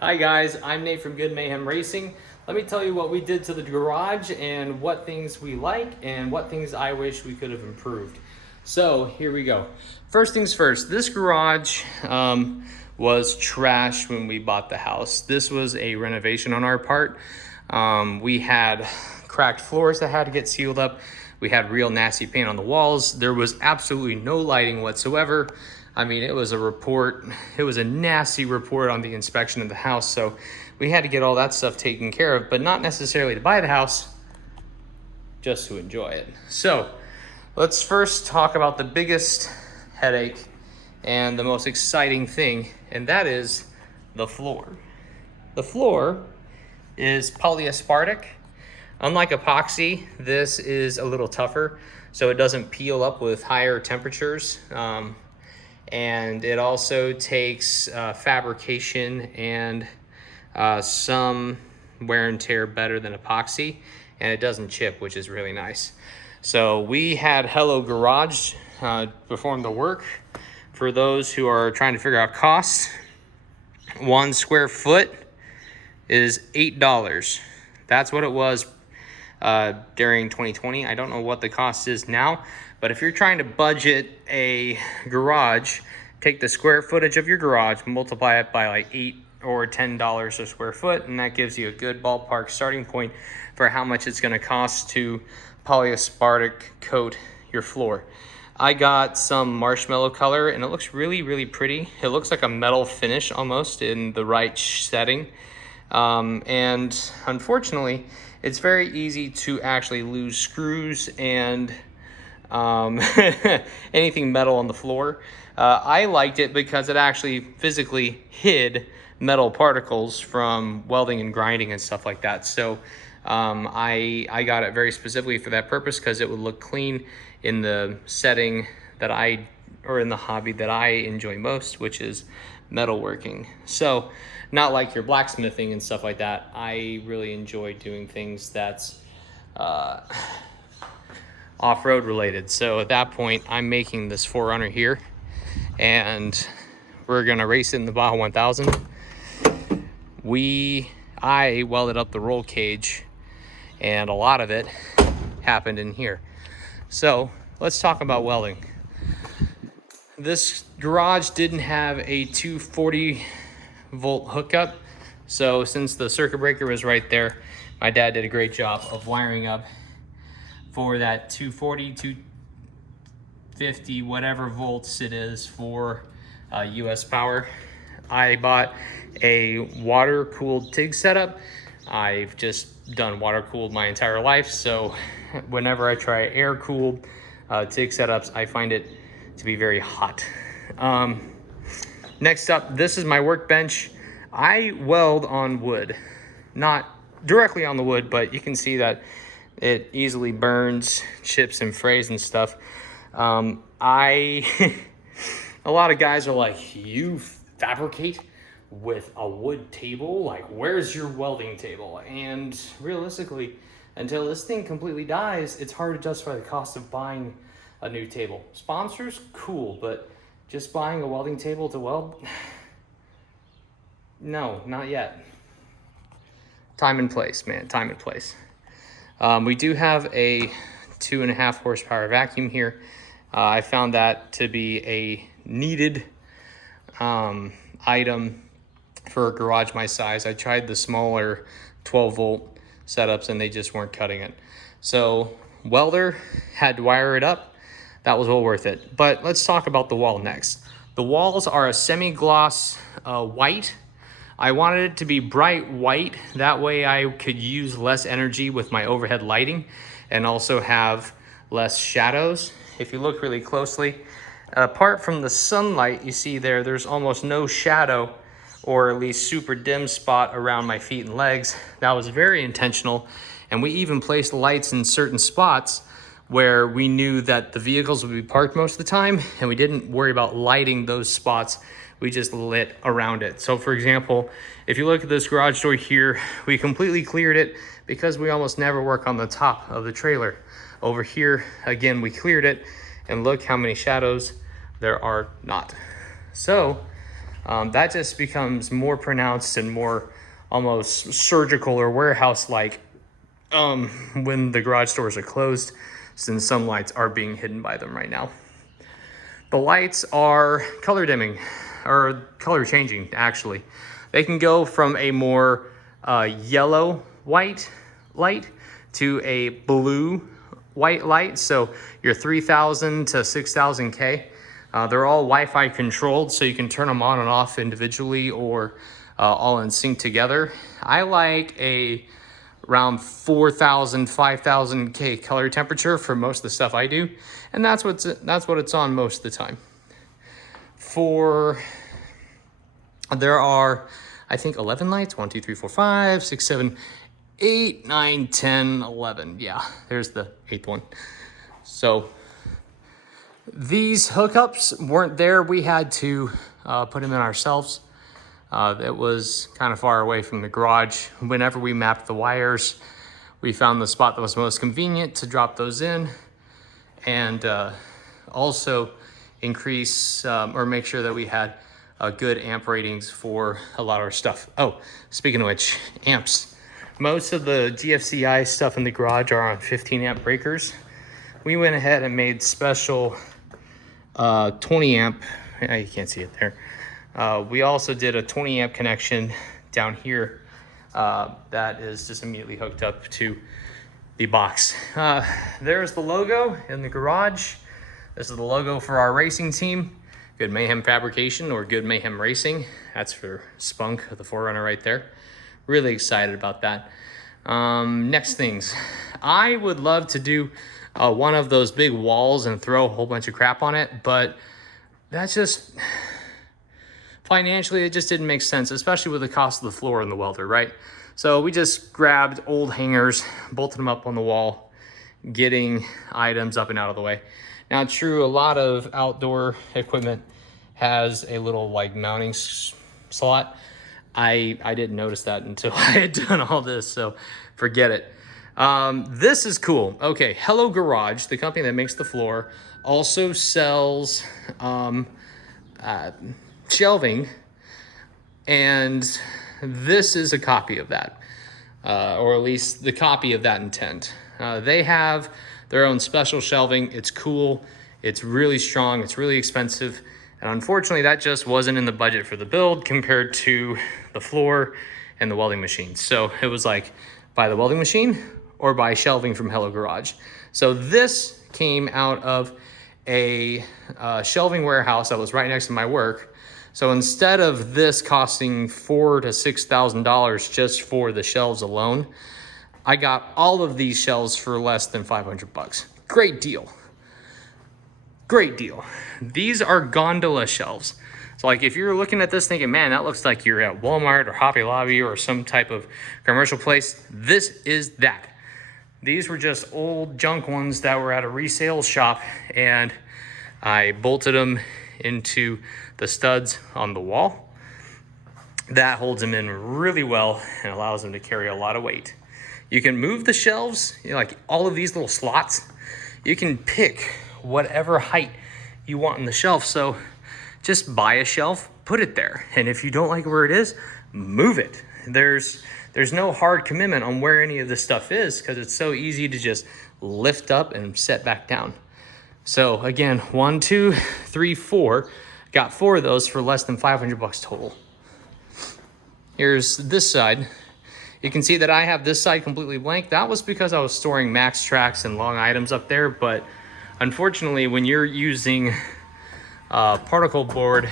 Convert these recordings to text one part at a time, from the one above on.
Hi guys, I'm Nate from Good Mayhem Racing. Let me tell you what we did to the garage and what things we like and what things I wish we could have improved. So here we go. First things first, this garage was trash when we bought the house. This was a renovation on our part. We had cracked floors that had to get sealed up. We had real nasty paint on the walls. There was absolutely no lighting whatsoever. I mean, it was a nasty report on the inspection of the house. So we had to get all that stuff taken care of, but not necessarily to buy the house, just to enjoy it. So let's first talk about the biggest headache and the most exciting thing, and that is the floor. The floor is polyaspartic. Unlike epoxy, this is a little tougher, so it doesn't peel up with higher temperatures. And it also takes fabrication and some wear and tear better than epoxy, and it doesn't chip, which is really nice. So we had Hello Garage perform the work. For those who are trying to figure out costs, 1 square foot is $8. That's what it was during 2020. I don't know what the cost is now, but if you're trying to budget a garage, take the square footage of your garage, multiply it by like $8 or $10 a square foot, and that gives you a good ballpark starting point for how much it's going to cost to polyaspartic coat your floor. I got some marshmallow color, and it looks really, really pretty. It looks like a metal finish almost in the right setting. And unfortunately, it's very easy to actually lose screws and anything metal on the floor. I liked it because it actually physically hid metal particles from welding and grinding and stuff like that. So I got it very specifically for that purpose, because it would look clean in the setting that in the hobby that I enjoy most, which is metalworking. So not like your blacksmithing and stuff like that. I really enjoy doing things that's off-road related. So at that point, I'm making this 4Runner here, and we're gonna race it in the Baja 1000. I welded up the roll cage, and a lot of it happened in here. So let's talk about welding. This garage didn't have a 240 volt hookup, so since the circuit breaker was right there, my dad did a great job of wiring up for that 240, 250, whatever volts it is for US power. I bought a water-cooled TIG setup. I've just done water-cooled my entire life, so whenever I try air-cooled TIG setups, I find it to be very hot. Next up, this is my workbench. I weld on wood, not directly on the wood, but you can see that it easily burns, chips and frays and stuff. A lot of guys are like, you fabricate with a wood table? Like, where's your welding table? And realistically, until this thing completely dies, it's hard to justify the cost of buying a new table. Sponsors, cool, but just buying a welding table to weld? No, not yet. Time and place, man, time and place. We do have a 2.5 horsepower vacuum here. I found that to be a needed item for a garage my size. I tried the smaller 12 volt setups and they just weren't cutting it. So welder, had to wire it up. That was well worth it. But let's talk about the wall next. The walls are a semi-gloss white. I wanted it to be bright white. That way I could use less energy with my overhead lighting and also have less shadows. If you look really closely, apart from the sunlight you see there's almost no shadow, or at least super dim spot around my feet and legs. That was very intentional. And we even placed lights in certain spots where we knew that the vehicles would be parked most of the time, and we didn't worry about lighting those spots. We just lit around it. So for example, if you look at this garage door here, we completely cleared it because we almost never work on the top of the trailer. Over here, again, we cleared it, and look how many shadows there are not. So that just becomes more pronounced and more almost surgical or warehouse-like when the garage doors are closed, since some lights are being hidden by them right now. The lights are color dimming, or color changing actually. They can go from a more yellow white light to a blue white light. So your 3000 to 6000 K. They're all Wi-Fi controlled, so you can turn them on and off individually or all in sync together. I like around 4000, 5000 K color temperature for most of the stuff I do, and that's what it's on most of the time. There are, I think, 11 lights. 1, 2, 3, 4, 5, 6, 7, 8, 9, 10, 11. Yeah, there's the 8th one. So these hookups weren't there. We had to put them in ourselves. It was kind of far away from the garage. Whenever we mapped the wires, we found the spot that was most convenient to drop those in, and also increase or make sure that we had good amp ratings for a lot of our stuff. Oh, speaking of which, amps. Most of the GFCI stuff in the garage are on 15 amp breakers. We went ahead and made special 20 amp, you can't see it there. We also did a 20 amp connection down here that is just immediately hooked up to the box. There's the logo in the garage. This is the logo for our racing team, Good Mayhem Fabrication or Good Mayhem Racing. That's for Spunk, the Forerunner right there. Really excited about that. Next things, I would love to do one of those big walls and throw a whole bunch of crap on it, but that's just, financially, it just didn't make sense, especially with the cost of the floor and the welder, right? So we just grabbed old hangers, bolted them up on the wall, getting items up and out of the way. Now, true, a lot of outdoor equipment has a little like mounting slot. I didn't notice that until I had done all this, so forget it. This is cool. Okay, Hello Garage, the company that makes the floor, also sells shelving, and this is a copy of that, or at least the copy of that intent. They have their own special shelving. It's cool, it's really strong, it's really expensive, and unfortunately that just wasn't in the budget for the build compared to the floor and the welding machine. So it was like, buy the welding machine or buy shelving from Hello Garage. So this came out of a shelving warehouse that was right next to my work. So instead of this costing $4,000 to $6,000 just for the shelves alone, I got all of these shelves for less than 500 bucks. Great deal. Great deal. These are gondola shelves. So like if you're looking at this thinking, man, that looks like you're at Walmart or Hobby Lobby or some type of commercial place, this is that. These were just old junk ones that were at a resale shop, and I bolted them into the studs on the wall. That holds them in really well and allows them to carry a lot of weight. You can move the shelves, you know, like all of these little slots. You can pick whatever height you want on the shelf. So just buy a shelf, put it there. And if you don't like where it is, move it. There's no hard commitment on where any of this stuff is, because it's so easy to just lift up and set back down. So again, 1, 2, 3, 4. Got 4 of those for less than 500 bucks total. Here's this side. You can see that I have this side completely blank. That was because I was storing max tracks and long items up there, but unfortunately, when you're using particle board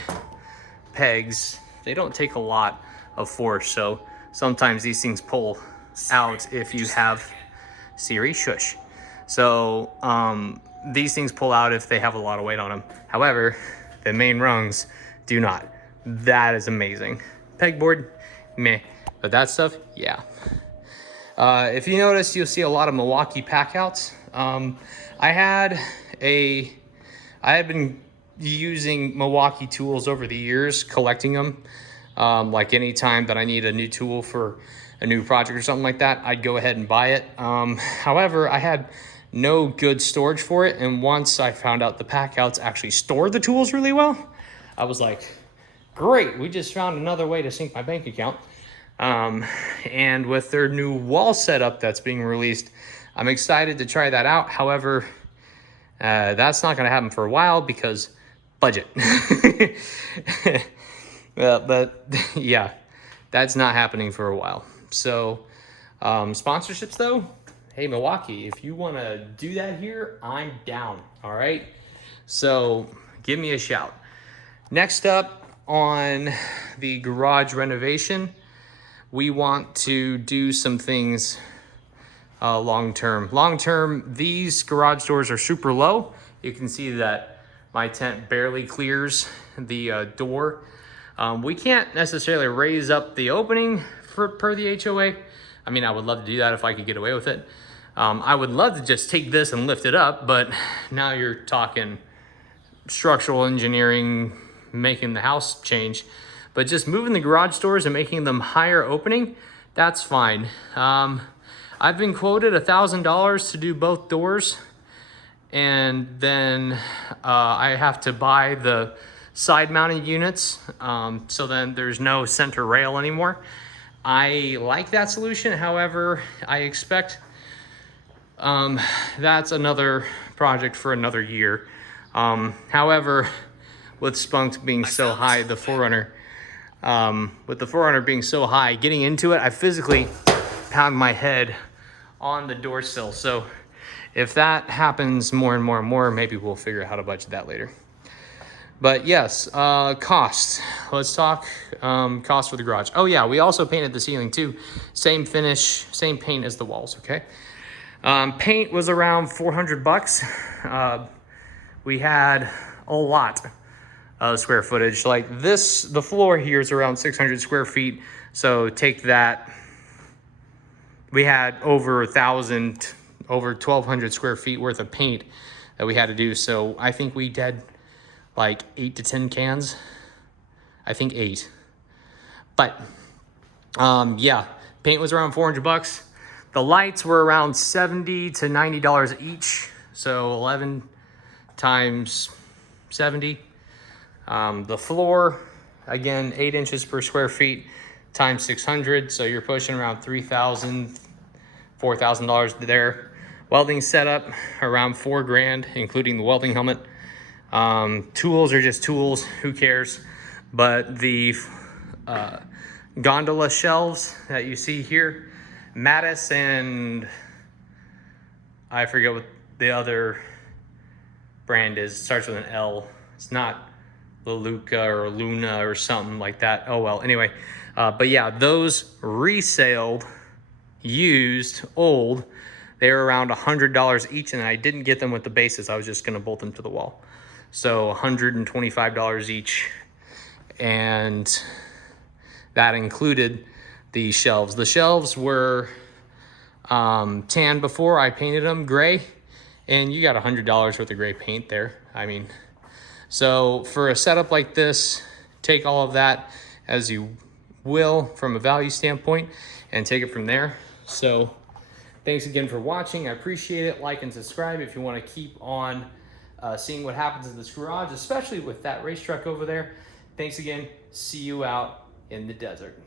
pegs, they don't take a lot of force, so sometimes these things pull out if you have Siri, shush. So these things pull out if they have a lot of weight on them. However, the main rungs do not. That is amazing. Pegboard, meh. But that stuff, yeah. If you notice, you'll see a lot of Milwaukee packouts. I had been using Milwaukee tools over the years, collecting them. Like any time that I need a new tool for a new project or something like that, I'd go ahead and buy it. However, I had no good storage for it, and once I found out the packouts actually store the tools really well, I was like, great, we just found another way to sync my bank account. And with their new wall setup that's being released, I'm excited to try that out. However, that's not going to happen for a while because budget. But yeah, that's not happening for a while. So sponsorships though, hey Milwaukee, if you want to do that here, I'm down. All right, so give me a shout. Next up on the garage renovation, we want to do some things long term. Long term, these garage doors are super low. You can see that my tent barely clears the door. We can't necessarily raise up the opening per the HOA. I mean, I would love to do that if I could get away with it. I would love to just take this and lift it up, but now you're talking structural engineering, making the house change. But just moving the garage doors and making them higher opening, that's fine. I've been quoted $1,000 to do both doors, and then I have to buy the side mounted units, so then there's no center rail anymore. I like that solution. However, I expect that's another project for another year. However, with Spunk being so high, the 4Runner, with the 4Runner being so high, getting into it, I physically pound my head on the door sill. So if that happens more and more and more, maybe we'll figure out how to budget that later. But yes, cost. Let's talk cost for the garage. Oh yeah, we also painted the ceiling too. Same finish, same paint as the walls, okay? Paint was around $400. We had a lot of square footage. Like this, the floor here is around 600 square feet. So take that. We had over 1,000, over 1,200 square feet worth of paint that we had to do. So I think we did like 8 to 10 cans. I think 8. But yeah, paint was around $400. The lights were around $70 to $90 each. So 11 times 70. The floor, again, 8 inches per square feet times 600. So you're pushing around $3,000, $4,000 there. Welding setup around $4,000, including the welding helmet. Tools are just tools, who cares? But the gondola shelves that you see here, Mattis and I forget what the other brand is. It starts with an L. It's not Leluca or Luna or something like that. Oh well, anyway. But yeah, those resale, used, old, they were around $100 each, and I didn't get them with the bases. I was just gonna bolt them to the wall. So $125 each, and that included the shelves. The shelves were tan before I painted them gray, and you got $100 worth of gray paint there. I mean, so for a setup like this, take all of that as you will from a value standpoint and take it from there. So thanks again for watching. I appreciate it. Like and subscribe if you want to keep on seeing what happens in this garage, especially with that race truck over there. Thanks again. See you out in the desert.